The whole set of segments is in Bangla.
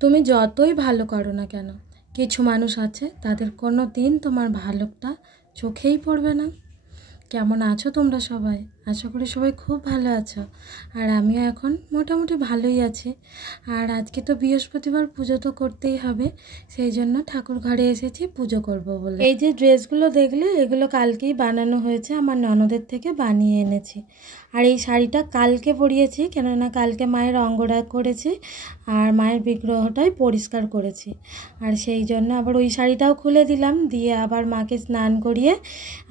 তুমি যতই ভালো করো না কেন, কিছু মানুষ আছে তাদের কোনো দিন তোমার ভালোটা চোখেই পড়বে না। কেমন আছো তোমরা সবাই? আশা করি সবাই খুব ভালো আছো। আর আমিও এখন মোটামুটি ভালোই আছি। আর আজকে তো বৃহস্পতিবার, পুজো তো করতেই হবে, সেই জন্য ঠাকুর ঘরে এসেছি পুজো করব বলে। এই যে ড্রেসগুলো দেখলে, এগুলো কালকেই বানানো হয়েছে, আমার ননদের থেকে বানিয়ে এনেছি। আর এই শাড়িটা কালকে পরিয়েছি, কেননা কালকে মায়ের অঙ্গরাগ করেছি আর মায়ের বিগ্রহটাই পরিষ্কার করেছি। আর সেই জন্য আবার ওই শাড়িটাও খুলে দিলাম, দিয়ে আবার মাকে স্নান করিয়ে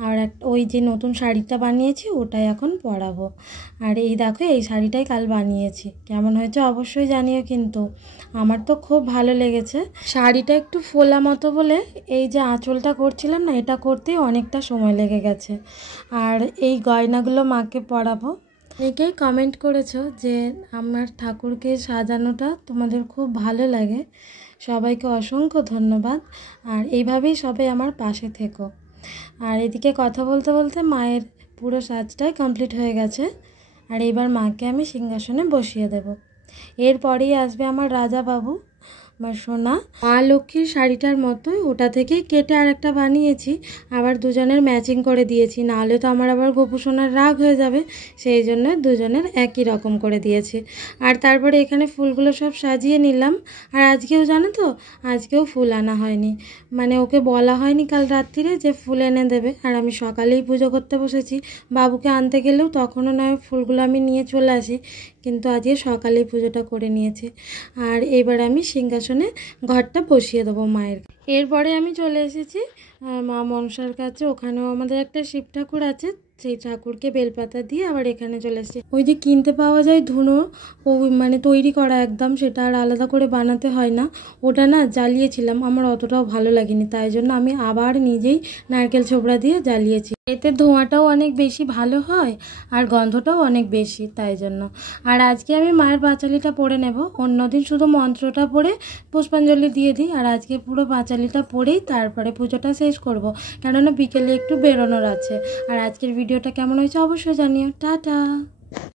আর ওই যে নতুন শাড়িটা বানিয়েছি ওটাই এখন পরাবো। আর এই দেখো, এই শাড়িটাই কাল বানিয়েছি, কেমন হয়েছে অবশ্যই জানিও কিন্তু। আমার তো খুব ভালো লেগেছে। শাড়িটা একটু ফোলা মতো বলে এই যে আঁচলটা করছিলাম না, এটা করতেই অনেকটা সময় লেগে গেছে। আর এই গয়নাগুলো মাকে পরাবো। অনেকেই কমেন্ট করেছো যে আমার ঠাকুরকে সাজানোটা তোমাদের খুব ভালো লাগে, সবাইকে অসংখ্য ধন্যবাদ। আর এইভাবেই সবাই আমার পাশে থেকো। আর এদিকে কথা বলতে বলতে মায়ের পুরো সাজটাই কমপ্লিট হয়ে গেছে। আর এবার মাকে আমি সিংহাসনে বসিয়ে দেব। এরপরেই আসবে আমার রাজা বাবু, আমার সোনা। মা লক্ষ্মীর শাড়িটার মতোই ওটা থেকেই কেটে আর একটা বানিয়েছি, আবার দুজনের ম্যাচিং করে দিয়েছি, নাহলে তো আমার আবার গোপু সোনার রাগ হয়ে যাবে, সেই জন্য দুজনের একই রকম করে দিয়েছি। আর তারপরে এখানে ফুলগুলো সব সাজিয়ে নিলাম। আর আজকেও জানো তো, আজকেও ফুল আনা হয়নি, মানে ওকে বলা হয়নি কাল রাত্রিরে যে ফুল এনে দেবে। আর আমি সকালেই পুজো করতে বসেছি, বাবুকে আনতে গেলেও তখনও নয় ফুলগুলো আমি নিয়ে চলে আসি, কিন্তু আজকে সকালেই পুজোটা করে নিয়েছি। আর এবার আমি সিংহাসনে ঘরটা বসিয়ে দেবো মায়ের। এরপরে আমি চলে এসেছি মা মনসার কাছে। ওখানেও আমাদের একটা শিব ঠাকুর আছে, সেই ঠাকুরকে বেলপাতা দিয়ে আবার এখানে চলে এসেছি। ওই যে কিনতে পাওয়া যায় ধুনো, ওই মানে তৈরি করা একদম, সেটা আর আলাদা করে বানাতে হয় না। ওটা না জ্বালিয়েছিলাম, আমার অতটাও ভালো লাগেনি, তাই জন্য আমি আবার নিজেই নারকেল ছোবড়া দিয়ে জ্বালিয়েছি। এতে ধোঁয়াটাও অনেক বেশি ভালো হয় আর গন্ধটাও অনেক বেশি, তাই জন্য। আর আজকে আমি মায়ের পাঁচালিটা পড়ে নেব। অন্যদিন শুধু মন্ত্রটা পড়ে পুষ্পাঞ্জলি দিয়ে দিই, আর আজকে পুরো পাঁচালিটা পড়েই তারপরে পুজোটা শেষ করব, কেননা বিকেলে একটু বেরোনোর আছে। আর আজকের ভিডিওটা কেমন হয়েছে অবশ্যই জানিও। টাটা।